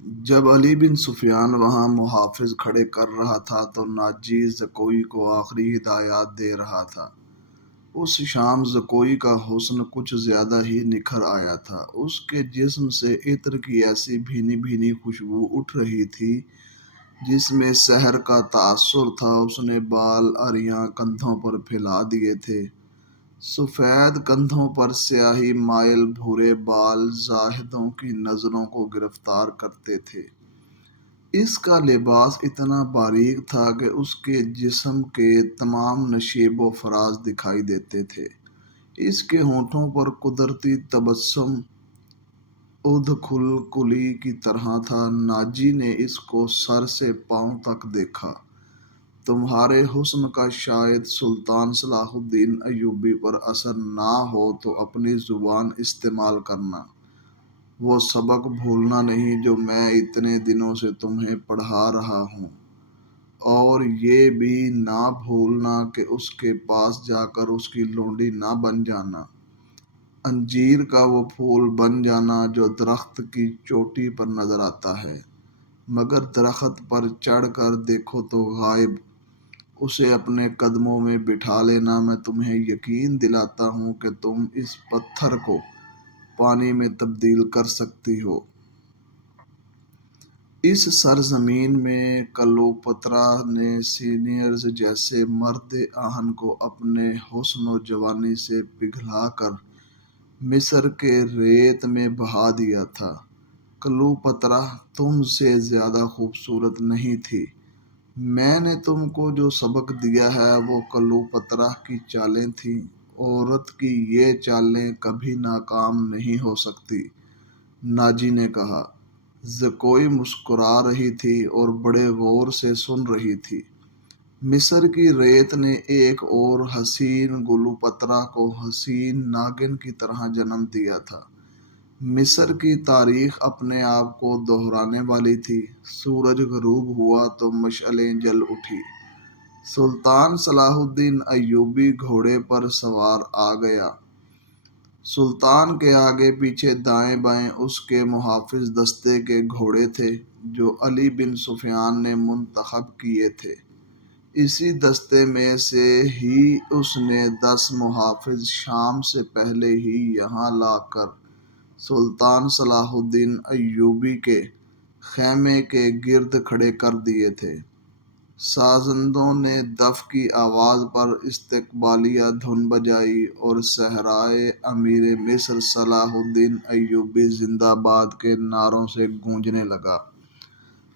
جب علی بن سفیان وہاں محافظ کھڑے کر رہا تھا تو ناجی زکوئی کو آخری ہدایات دے رہا تھا۔ اس شام زکوئی کا حسن کچھ زیادہ ہی نکھر آیا تھا۔ اس کے جسم سے عطر کی ایسی بھینی بھینی خوشبو اٹھ رہی تھی جس میں سحر کا تاثر تھا۔ اس نے بال عریاں کندھوں پر پھیلا دیے تھے، سفید کندھوں پر سیاہی مائل بھورے بال زاہدوں کی نظروں کو گرفتار کرتے تھے۔ اس کا لباس اتنا باریک تھا کہ اس کے جسم کے تمام نشیب و فراز دکھائی دیتے تھے۔ اس کے ہونٹوں پر قدرتی تبسم ادخل کلی کی طرح تھا۔ ناجی نے اس کو سر سے پاؤں تک دیکھا۔ تمہارے حسن کا شاید سلطان صلاح الدین ایوبی پر اثر نہ ہو تو اپنی زبان استعمال کرنا، وہ سبق بھولنا نہیں جو میں اتنے دنوں سے تمہیں پڑھا رہا ہوں، اور یہ بھی نہ بھولنا کہ اس کے پاس جا کر اس کی لونڈی نہ بن جانا، انجیر کا وہ پھول بن جانا جو درخت کی چوٹی پر نظر آتا ہے مگر درخت پر چڑھ کر دیکھو تو غائب، اسے اپنے قدموں میں بٹھا لینا۔ میں تمہیں یقین دلاتا ہوں کہ تم اس پتھر کو پانی میں تبدیل کر سکتی ہو۔ اس سرزمین میں کلوپترا نے سینئرز جیسے مرد آہن کو اپنے حسن و جوانی سے پگھلا کر مصر کے ریت میں بہا دیا تھا۔ کلوپترا تم سے زیادہ خوبصورت نہیں تھی۔ میں نے تم کو جو سبق دیا ہے وہ کلوپترا کی چالیں تھیں۔ عورت کی یہ چالیں کبھی ناکام نہیں ہو سکتی، ناجی نے کہا۔ زکوئی مسکرا رہی تھی اور بڑے غور سے سن رہی تھی۔ مصر کی ریت نے ایک اور حسین کلوپترا کو حسین ناگن کی طرح جنم دیا تھا۔ مصر کی تاریخ اپنے آپ کو دہرانے والی تھی۔ سورج غروب ہوا تو مشعلیں جل اٹھی۔ سلطان صلاح الدین ایوبی گھوڑے پر سوار آ گیا۔ سلطان کے آگے پیچھے دائیں بائیں اس کے محافظ دستے کے گھوڑے تھے جو علی بن سفیان نے منتخب کیے تھے۔ اسی دستے میں سے ہی اس نے 10 محافظ شام سے پہلے ہی یہاں لا کر سلطان صلاح الدین ایوبی کے خیمے کے گرد کھڑے کر دیے تھے۔ سازندوں نے دف کی آواز پر استقبالیہ دھن بجائی اور صحرائے امیر مصر صلاح الدین ایوبی زندہ باد کے نعروں سے گونجنے لگا۔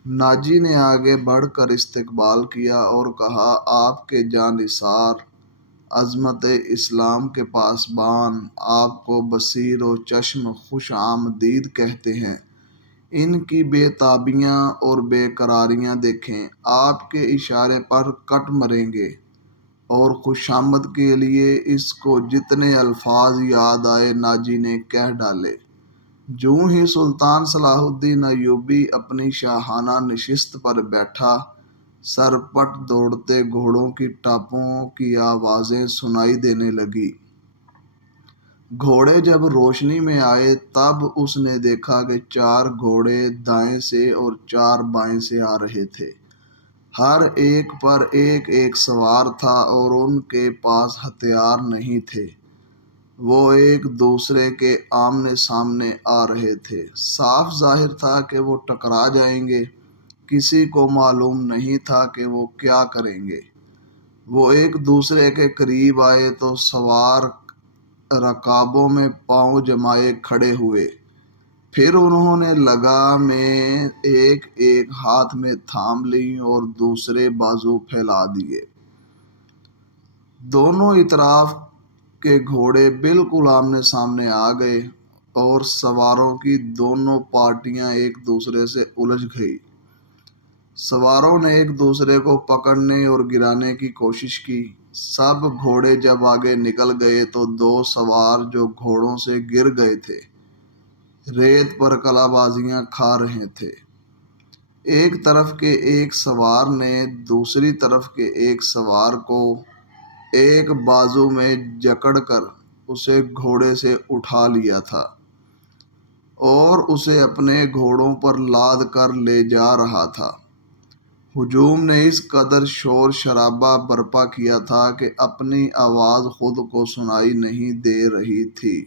ناجی نے آگے بڑھ کر استقبال کیا اور کہا، آپ کے جاں نثار، عظمت اسلام کے پاسبان، آپ کو بصیر و چشم خوش آمدید کہتے ہیں۔ ان کی بے تابیاں اور بے قراریاں دیکھیں، آپ کے اشارے پر کٹ مریں گے۔ اور خوش آمد کے لیے اس کو جتنے الفاظ یاد آئے ناجی نے کہہ ڈالے۔ جوں ہی سلطان صلاح الدین ایوبی اپنی شاہانہ نشست پر بیٹھا، سرپٹ دوڑتے گھوڑوں کی ٹاپوں کی آوازیں سنائی دینے لگی۔ گھوڑے جب روشنی میں آئے تب اس نے دیکھا کہ 4 گھوڑے دائیں سے اور 4 بائیں سے آ رہے تھے۔ ہر ایک پر ایک ایک سوار تھا اور ان کے پاس ہتھیار نہیں تھے۔ وہ ایک دوسرے کے آمنے سامنے آ رہے تھے۔ صاف ظاہر تھا کہ وہ ٹکرا جائیں گے۔ کسی کو معلوم نہیں تھا کہ وہ کیا کریں گے۔ وہ ایک دوسرے کے قریب آئے تو سوار رکابوں میں پاؤں جمائے کھڑے ہوئے۔ پھر انہوں نے لگامیں ایک ایک ہاتھ میں تھام لیں اور دوسرے بازو پھیلا دیے۔ دونوں اطراف کے گھوڑے بالکل آمنے سامنے آ گئے اور سواروں کی دونوں پارٹیاں ایک دوسرے سے الجھ گئیں۔ سواروں نے ایک دوسرے کو پکڑنے اور گرانے کی کوشش کی۔ سب گھوڑے جب آگے نکل گئے تو 2 سوار جو گھوڑوں سے گر گئے تھے ریت پر قلہ بازیاں کھا رہے تھے۔ ایک طرف کے ایک سوار نے دوسری طرف کے ایک سوار کو ایک بازو میں جکڑ کر اسے گھوڑے سے اٹھا لیا تھا اور اسے اپنے گھوڑوں پر لاد کر لے جا رہا تھا۔ ہجوم نے اس قدر شور شرابہ برپا کیا تھا کہ اپنی آواز خود کو سنائی نہیں دے رہی تھی۔